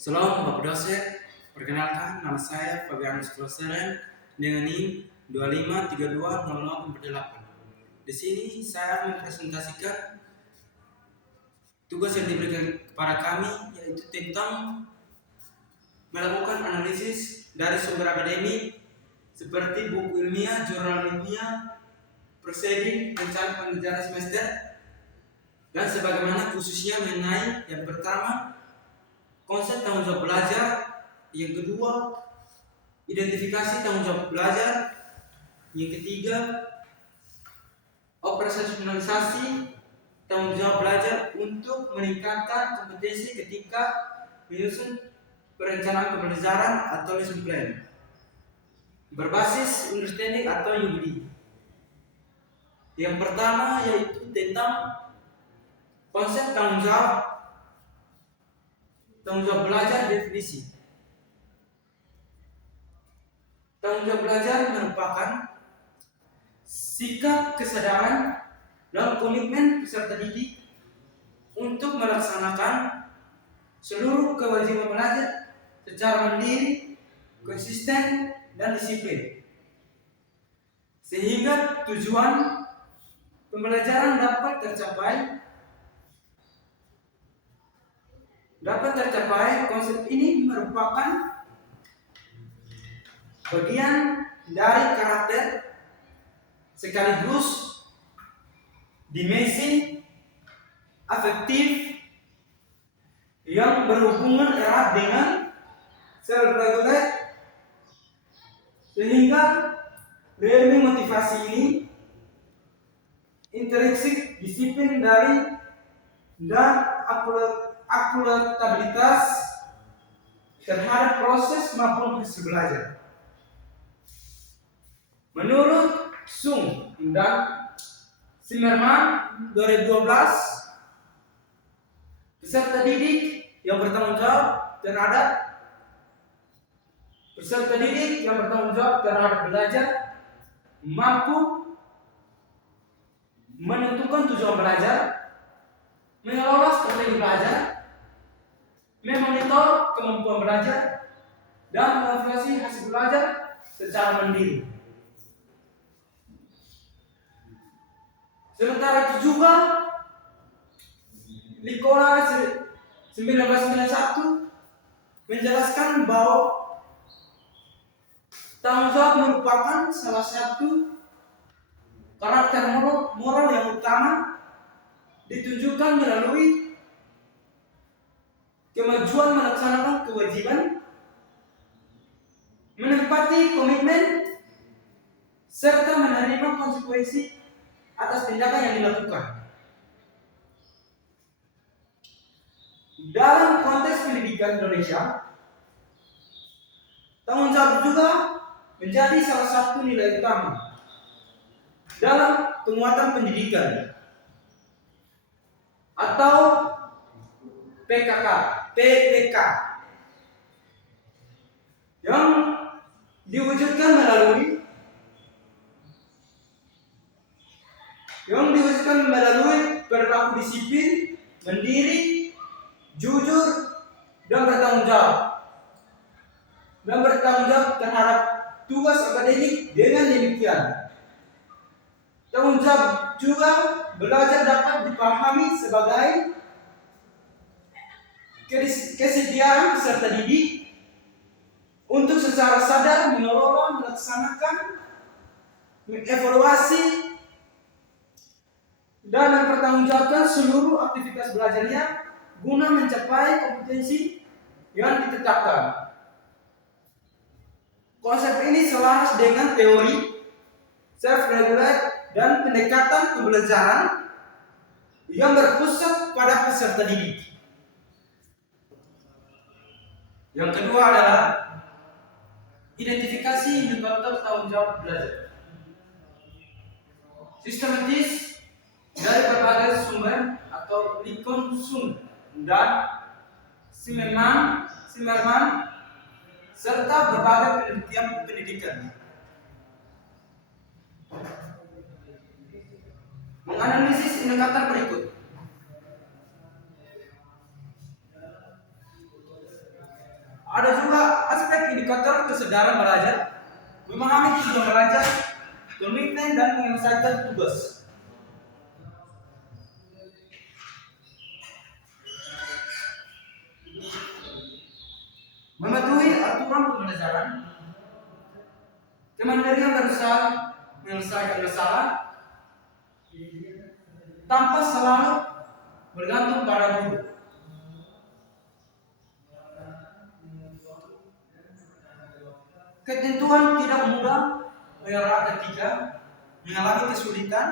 Salam Bapak dosen, perkenalkan nama saya Fabianus Kloseren dengan NIM 25320048. Di sini saya mempresentasikan tugas yang diberikan kepada kami, yaitu tentang melakukan analisis dari sumber akademik seperti buku ilmiah, jurnal ilmiah, prosedur rencana pengerjaan semester, dan sebagaimana khususnya mengenai yang pertama konsep tanggung jawab belajar, yang kedua identifikasi tanggung jawab belajar, yang ketiga operasionalisasi tanggung jawab belajar untuk meningkatkan kompetensi ketika menyusun perencanaan pembelajaran atau lesson plan berbasis understanding atau UBD. Yang pertama yaitu tentang konsep tanggung jawab belajar. Definisi tanggung jawab belajar merupakan sikap kesadaran dan komitmen peserta didik untuk melaksanakan seluruh kewajiban belajar secara mandiri, konsisten, dan disiplin, sehingga tujuan pembelajaran dapat tercapai. Konsep ini merupakan bagian dari karakter sekaligus dimensi afektif yang berhubungan erat dengan self-regulate, sehingga learning motivasi ini intrinsik disiplin dari dan akuratabilitas terhadap proses maupun hasil belajar. Menurut Sung dan Zimmerman 2012, peserta didik yang bertanggung jawab terhadap belajar mampu menentukan tujuan belajar, mengelola strategi belajar, memonitor kemampuan belajar, dan mengevaluasi hasil belajar secara mandiri. Sementara itu juga Licola 1991 menjelaskan bahwa tanggung jawab merupakan salah satu karakter moral yang utama, ditunjukkan melalui kemajuan melaksanakan kewajiban, menempati komitmen, serta menerima konsekuensi atas tindakan yang dilakukan. Dalam konteks pendidikan Indonesia, tanggung jawab juga menjadi salah satu nilai utama dalam penguatan pendidikan atau PPK yang diwujudkan melalui perilaku disiplin, mandiri, jujur, dan bertanggung jawab terhadap tugas akademik. Dengan demikian, tanggung jawab juga belajar dapat dipahami sebagai kesediaan peserta didik untuk secara sadar mengelola, melaksanakan, mengevaluasi, dan mempertanggungjawabkan seluruh aktivitas belajarnya guna mencapai kompetensi yang ditetapkan. Konsep ini selaras dengan teori self-regulate dan pendekatan pembelajaran yang berpusat pada peserta didik. Yang kedua adalah identifikasi indikator tanggung jawab belajar. Sistematis dari berbagai sumber atau Likon Sung dan Zimmerman serta berbagai penelitian pendidikan menganalisis indikator berikut. Ada juga aspek indikator kesadaran belajar, memahami tujuan belajar, komitmen dan menyelesaikan tugas. Mematuhi aturan pembelajaran, kemandirian berusaha menyelesaikan masalah tanpa selalu bergantung pada guru. Ketentuan tidak mudah menyerah ketika mengalami kesulitan.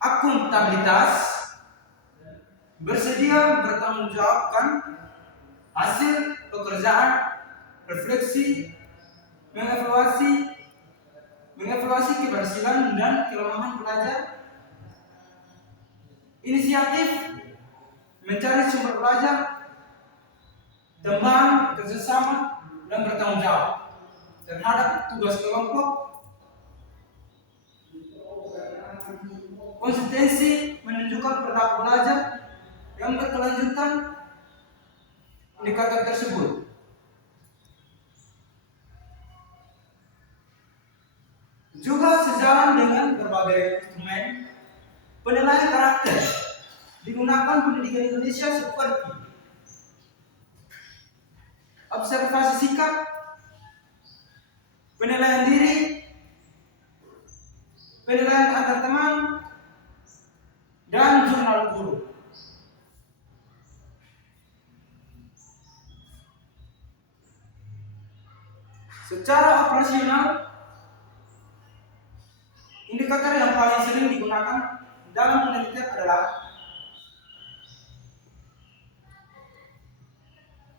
Akuntabilitas, bersedia bertanggung jawabkan hasil pekerjaan, refleksi, mengevaluasi keberhasilan dan kelemahan pelajar, inisiatif, mencari sumber belajar, teman, kerjasama, dan bertanggung jawab terhadap tugas kelompok, konsistensi menunjukkan perilaku belajar yang berkelanjutan. Indikator tersebut juga sejalan dengan berbagai instrumen penilaian karakter digunakan pendidikan Indonesia seperti observasi sikap, penilaian diri, penilaian antar teman, dan jurnal guru. Secara operasional, indikator yang paling sering digunakan dalam penelitian adalah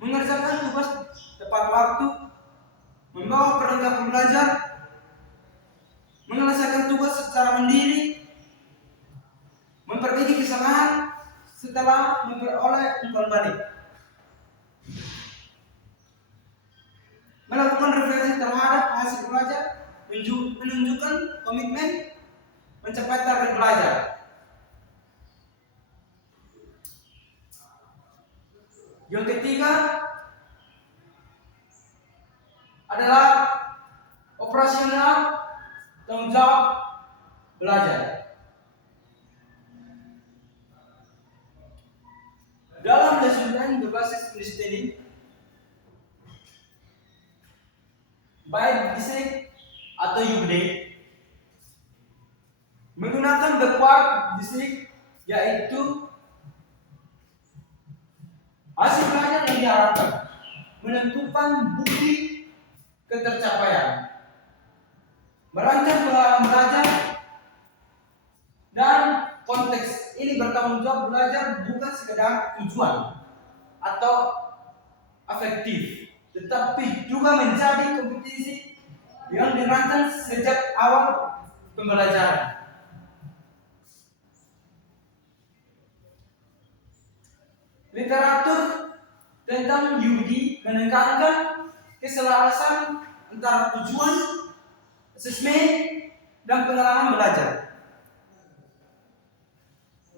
mengerjakan tugas tepat waktu, membawa perlengkapan belajar, menyelesaikan tugas secara mandiri, memperbaiki kesalahan setelah memperoleh umpan balik, melakukan refleksi terhadap hasil belajar, menunjukkan komitmen mencapai target belajar. Yang ketiga adalah operasional tanggung jawab belajar. Dalam lesson plan berbasis listening, baik bisik atau UD, menggunakan backward bisik, yaitu hasil belajar yang diharapkan, menentukan bukti ketercapaian, merancang pengalaman belajar, dan konteks ini bertanggung jawab belajar bukan sekedar tujuan atau afektif, tetapi juga menjadi kompetisi yang dirancang sejak awal pembelajaran. Literatur tentang UD menekankan keselarasan antara tujuan, asesmen, dan pengalaman belajar.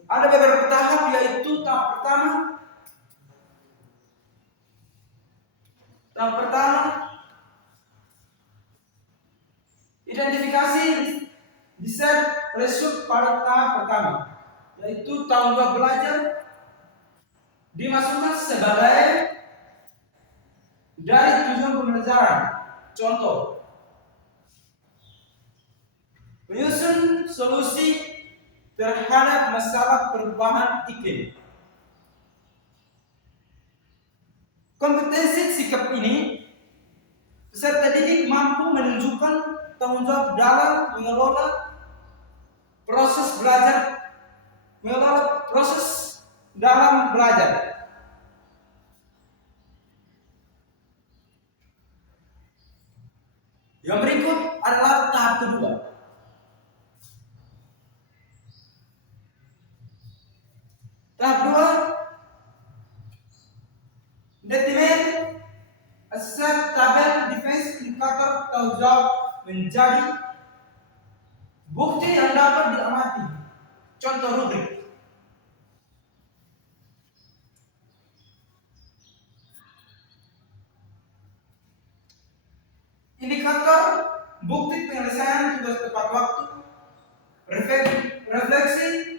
Ada beberapa tahap, yaitu tahap pertama identifikasi riset result pada tahap pertama, yaitu tanggung jawab belajar dimasukkan sebagai dari tujuan pembelajaran. Contoh, menyusun solusi terhadap masalah perubahan iklim. Kompetensi sikap ini, peserta didik mampu menunjukkan tanggung jawab dalam mengelola proses belajar, mengelola proses dalam belajar. Yang berikut adalah tahap kedua. Tahap kedua, determine acceptable defense indikator tanggung jawab menjadi bukti yang dapat diamati. Contoh rubrik. indikator bukti penyelesaian tugas tepat waktu, refleksi,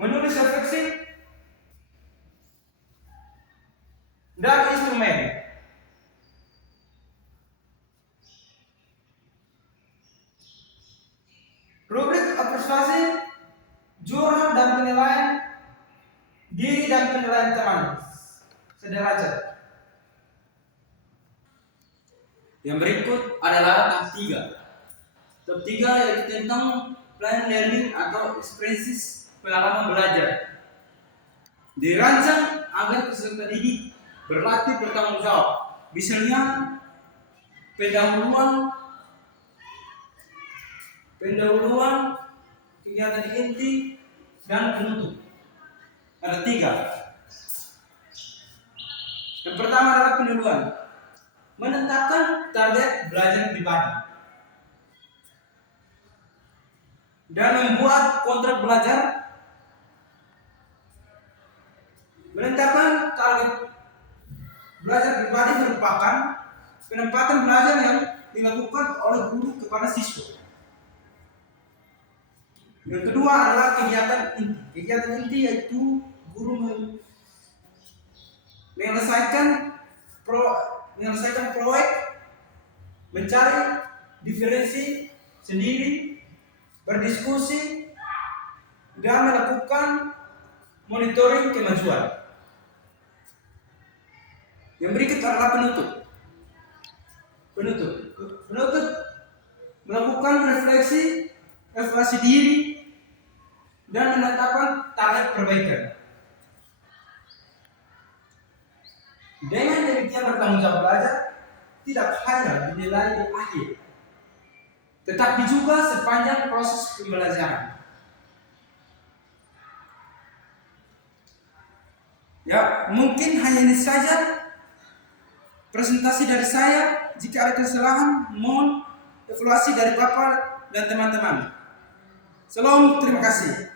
menulis refleksi, dan instrumen. Rubrik observasi, jurnal dan penilaian diri dan penilaian teman sederajat. Yang berikut adalah tahap 3. Tahap 3 yaitu tentang plan learning atau experiences, pengalaman belajar. Dirancang agar peserta didik berlatih bertanggung jawab. Misalnya pendahuluan, kegiatan inti, dan penutup. Ada 3. Yang pertama adalah pendahuluan. Menetapkan target belajar pribadi dan membuat kontrak belajar. Menetapkan target belajar pribadi merupakan penempatan belajar yang dilakukan oleh guru kepada siswa. Yang kedua adalah kegiatan inti. Kegiatan inti yaitu guru menyelesaikan proyek, mencari diferensi sendiri, berdiskusi, dan melakukan monitoring kemajuan. Yang berikut adalah penutup. Melakukan refleksi, evaluasi diri, dan menetapkan target perbaikan. Dengan demikian bertanggung jawab belajar tidak hanya dinilai di akhir, tetapi juga sepanjang proses pembelajaran. Ya, mungkin hanya ini saja presentasi dari saya. Jika ada kesalahan, mohon evaluasi dari Bapak dan teman-teman. Salam, terima kasih.